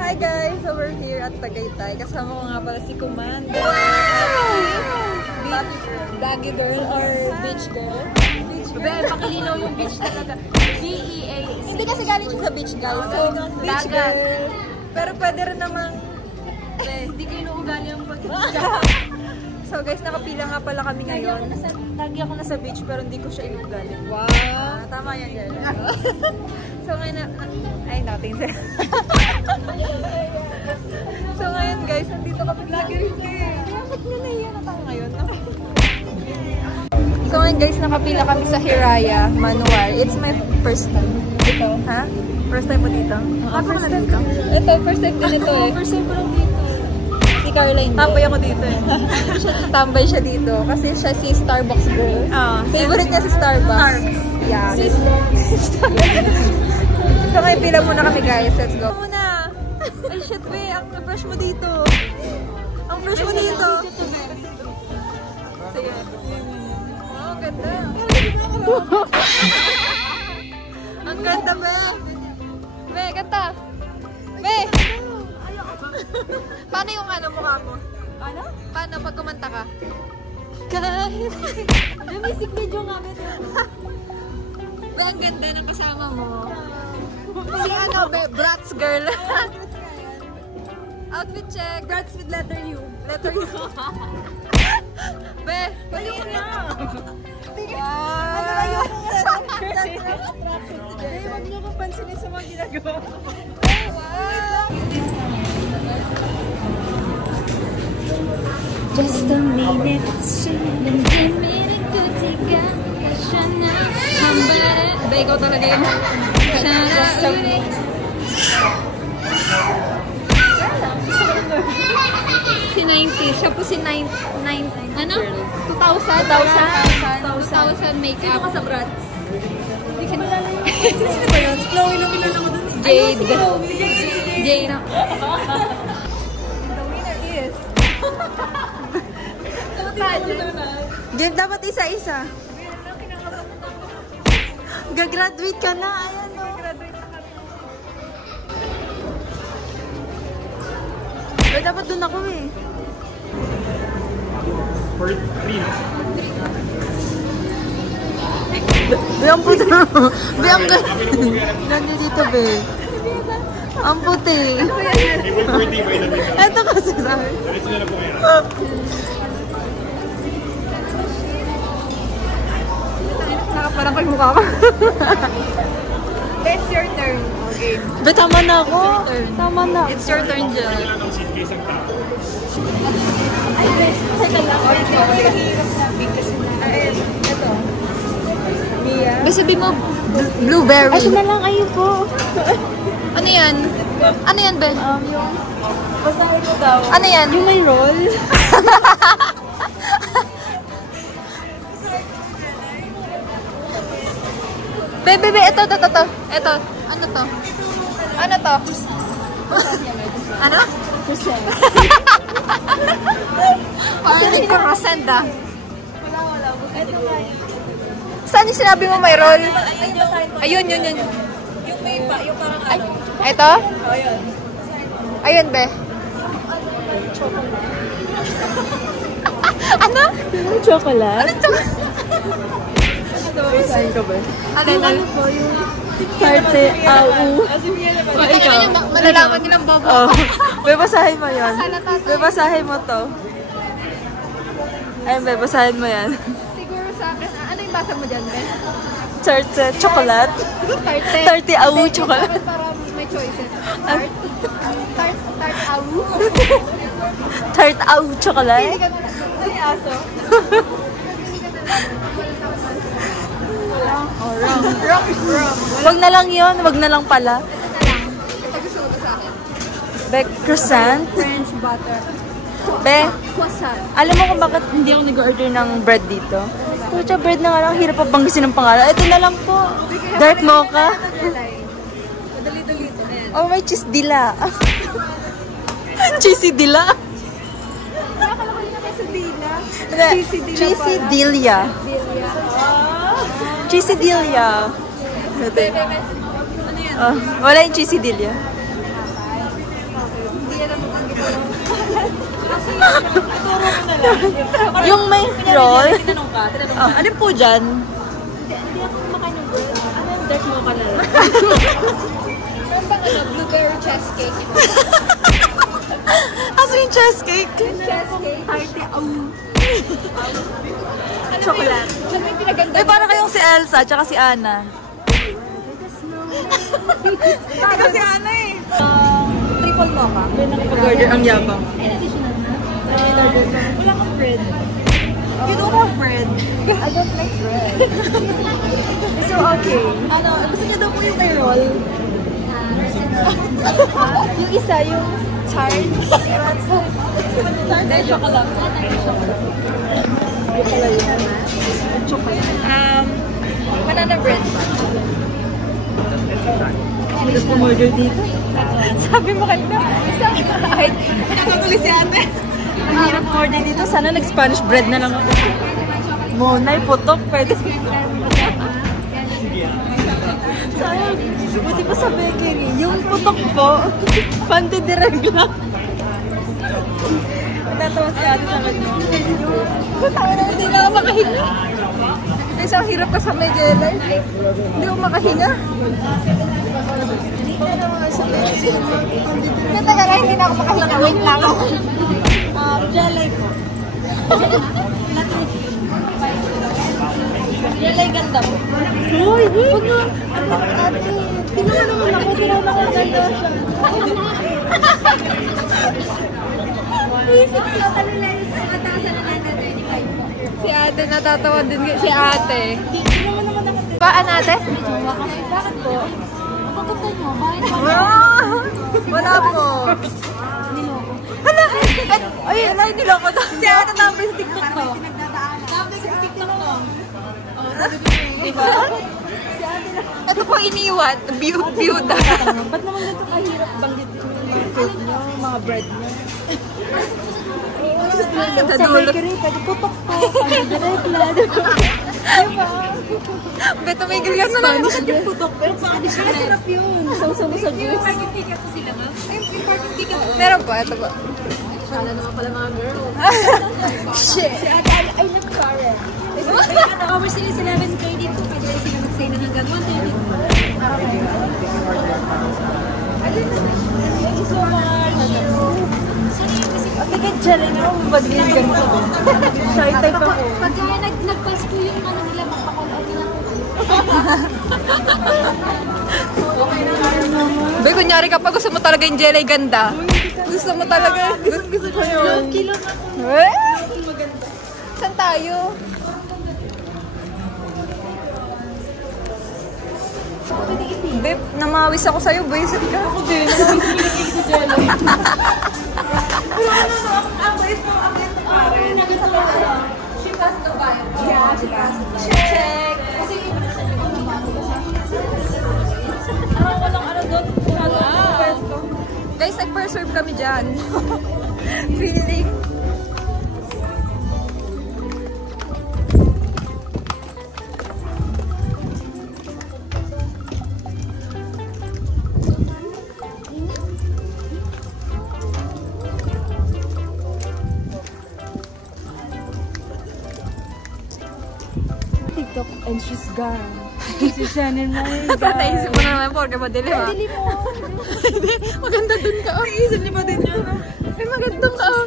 Hi guys! So we're here at Tagaytay. Kasama ko nga pala si Commander. Baggy girl or beach girl? Bebe, pakilinaw yung beach talaga. B-E-A. Hindi kasi galing siya sa beach guys. So, beach girl. Pero pwede rin namang... Hindi ko inuugali yung pag So guys, nakapila nga pala kami ngayon. Lagi ako nasa beach pero hindi ko siya inuugali. Wow! Tama yan girl. So ngayon na... Ay, natin siya. So ngayon guys, nandito kami lagi rin eh. Bakit na naiyan na tayo ngayon? So ngayon guys, nakapila kami sa Hiraya, Manuar. It's my first time. Ito? Ha? First time mo dito? First time ka? Ito, first time din ito eh. First time ko lang dito. Si Caroline. Tambay ako dito eh. Tambay siya dito. Kasi siya si Starbucks girl. Favorite niya si Starbucks. Yeah. So ngayon pila muna kami guys. Let's go. Muna! Ay shit we, ang fresh mo dito. Ang fresh mo dito. Sige. Oh, ganda. Ang ganda be. Be, ganda. Be! Paano yung mukha mo? Ano? Paano pag kumanta ka? Kahit... May music video nga ba? Be, ang ganda ng kasama mo. Si be, Bratz girl. Outfit check. Bratz with letter U. Letter U. Be, pwede ko na. Wow. Huwag niyo ko pansinin sa mga ginagawa. Wow. Just a minute, minute to take a Be, ikaw talaga yun. Si 90. Siya po si 9. Ano? 2,000 makeup. Sino ka sa Bratz? Sino ba yun? Chloe lang kilala ko dun. Jade. Jade. The winner is... Jade, dapat isa-isa. Gagraduate ka na. Ayan o. Gagraduate na kami. Pero dapat dun ako eh. For 3. Be, ang puti. Be, ang ganda. Ganda dito, be. Ang puti. April 40 by the way. Ito kasi sabi. Diretso na lang po ngayon. Nakaparang kay mukha ko. It's your turn. Okay. Be, tama na ako. Tama na. It's your turn, Jill. Wala ng seat case ang tao. Ay, teka lang. Ito. Mia. Be, sabi mo, blueberry. Asa na lang, ayun po. Ano yan? Ano yan, Ben? Yung... Basahin mo daw. Ano yan? Yung may roll. Be, ito. Ito. Ano to? Ano to? Ano? Percent. Parang nagka-rosend ah. Wala. Ito nga yun. Saan yung sinabi mo may roll? Ayun. Yung may pa, yung parang ano. Ito? Oh, yun. Ayun, be. Ano? Yung chocolate? Saan ka ba? Ano po yung Tarte au. Malalaman nilang bobo. Oh. Bebasahin mo yun. Bebasahin mo to. Ayun, bebasahin mo yan. Siguro sa akin, ano yung basa mo dyan, Ben? Tarte, chocolate. Tarte au, chocolate. Para may choices. Tart au. Tarte au, chocolate. Ay, aso. Wrong. Wag na lang yun, wag na lang pala. Ito gusto mo sa akin. Be, croissant. French butter. Be, Croissant. alam mo kung bakit hindi ako nag-order ng bread dito? Pucha, bread na nga lang, hirap pa banggisin ng pangalan. Ito na lang po. Dark mocha. Dali-dali ito. Or may cheese dila. Cheesy dila. Nakakala ko na sa dila. Cheesy dilia. Cheesy dilia. Ano yan? Wala yung cheesy dilia. yan ang mabanggit ko. Yung may roll. Tinanong ka. Ano po dyan? Hindi ako kumakain ng bread. Ano yung dark mocha na lang? Meron bang blueberry cheesecake? Aso yung cheesecake? Cheesecake? Party, Chocolate. Ano yung pinaganda? Eh, para kayong si Elsa, tsaka si Anna. Ikaw si Ana eh. Triple mocha. Pag-order ang yabang. additional na. Wala kang bread. You don't have bread. I don't like bread. So, okay. Ano, gusto niya daw po yung may roll. Yung isa, yung charms. Medyo ka lang. Banana bread. Hindi ko order dito. Sabi mo kanina, isang kahit. Nakakuli si ate. Ang hirap order dito. Sana nag-Spanish bread na lang ako. Monay, putok. Pwede. Sayang. Buti pa sa bakery. Yung putok po, pantidireg lang. Tatawa si ate sa kanya. Tayo na, hindi na ako makahinga. Isang hirap ka sa may jelly. Hindi ako makahinga. Teka lang, hindi na ako makahinga. Wait lang. Jelly po. Jelly ganda po. Uy, huwag na. Ate, tinawa naman ako. Tinawa naman ako ganda siya. Isip ko, talulay sa katasan na natin 35 po. Si ate, natatawa din si ate. Tinawa naman ako. Baan ate? Jowa kasi. Bakit po? Pagkakta nyo, bakit po? Wala po. Niloko. Hala! Ay, hala, niloko to. Si ate number sa TikTok to. Tapos sa TikTok ko. Diba? Ito po iniwan. Byuda. Ba't naman ganito kahirap banggitin yung cake niyo, yung mga bread niyo? Sa Sa dulo. bakery, pwede putok po. Pantidireg lang. Beto, may gilyan na lang. Spanish putok. Pero sa additional. Sarap yun. Sausaw mo sa juice. Parking ticket po sila, ma'am. Yung parking ticket po. Meron po, ito po. Kala naman pala mga girls. Shit. Si ate, I love Karen. Over sila 11:30 po. Pwede sila mag-stay na hanggang 1:30 po. Thank you so much. Sana yung kasi Ate, kahit jelly na ako, ba't ganyan ganito? Shy type ako. pag nag-pass po yung ano nila, magpa-call out nila po. Be, kunyari kapag gusto mo talaga yung jelly ganda. Gusto mo talaga. Gusto ko yun. Kilo na po. Eh? Saan tayo? Be, namawis ako sa'yo. Buisit ka. Ako din. She passed the vibe. Yeah, she passed the vibe. Check. Kasi Walang ano doon. guys, nag-preserve kami dyan. Feeling. TikTok and she's gone. She's shining my Naisip mo na naman, porque madilim ha. Dili mo. Hindi, maganda dun ka. Oh. Naisip niyo ba din yun? Ay, maganda ka. Oh.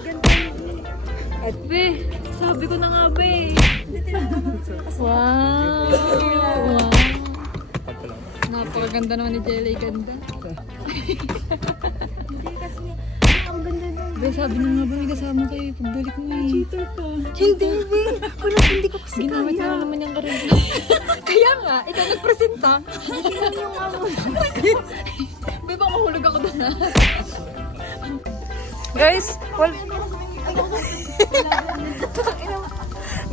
At be, sabi ko na nga be. Wow. Wow. Napakaganda naman ni Jelly, ganda. Ang ganda nun. Be, sabi na nga ba may kasama kayo pagbalik mo eh. Cheater ka. Hindi, be. Wala, hindi ko kasi Ginamit mo kaya. na naman yung karera. Kaya nga, ikaw nagpresenta. Tingnan yung ano. Be, baka mahulog ako doon ha. Guys,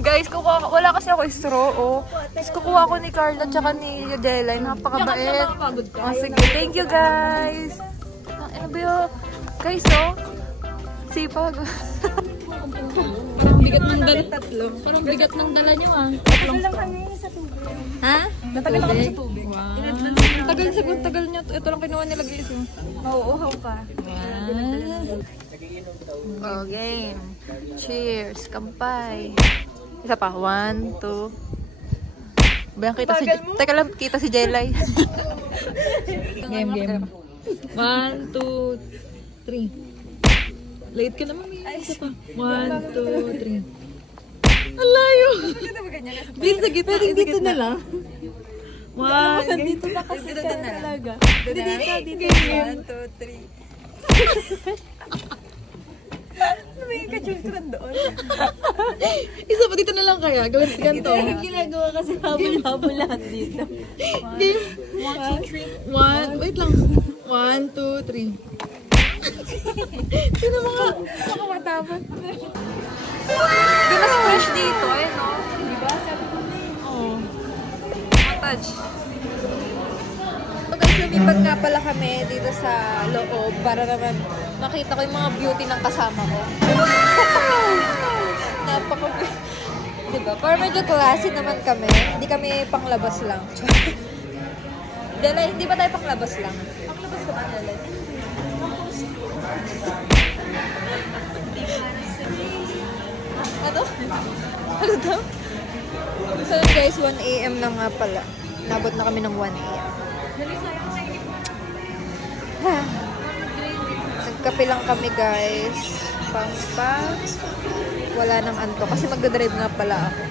guys, wala kasi ako straw, oh. Tapos kukuha ko ni Carla tsaka ni Yadela. Napakabait. Oh, sige, thank you guys. Ano ba yun? Guys, oh. Sipag. Parang bigat ng dala. Parang bigat ng dala niyo ah. Tagal lang kami sa tubig. Ha? Natagal ako sa tubig. Wow. Tagal niya. Ito lang kinuha nila guys. Oh. Mauuhaw ka. Wow. Oh, game. Cheers. Kampay. Isa pa. 1, 2. Bayang kita si... Teka lang, kita si Jelay. Game. 1, 2, 3. Late ka naman. Isa pa. 1, 2, 3. Alayo! Dito sa gitna. Dito na lang. 1. Dito na kasi ka talaga. Dito. 1, 2, 3. May kachultran doon. Isa pa dito na lang kaya. Gawin ganito. Ginagawa kasi habol-habol lahat dito. Game. 1, 2, 3. 1. Wait lang. 1, 2, 3. Sino mga matapon? Di mas fresh dito. Ayun o. Diba? Sabi ko na eh. Oo. Touch. So guys, lumipad nga pala kami dito sa loob para naman makita ko yung mga beauty ng kasama ko. Napaka-beauty. Diba? Para medyo classy naman kami. Hindi kami panglabas lang. Dela, hindi ba tayo panglabas lang? Panglabas ka ba, Dela? Ano? Ano daw? So guys, 1 AM na nga pala. Nabot na kami ng 1 AM. Nagkape lang kami guys. Wala nang anto. Kasi magdadrive nga pala ako.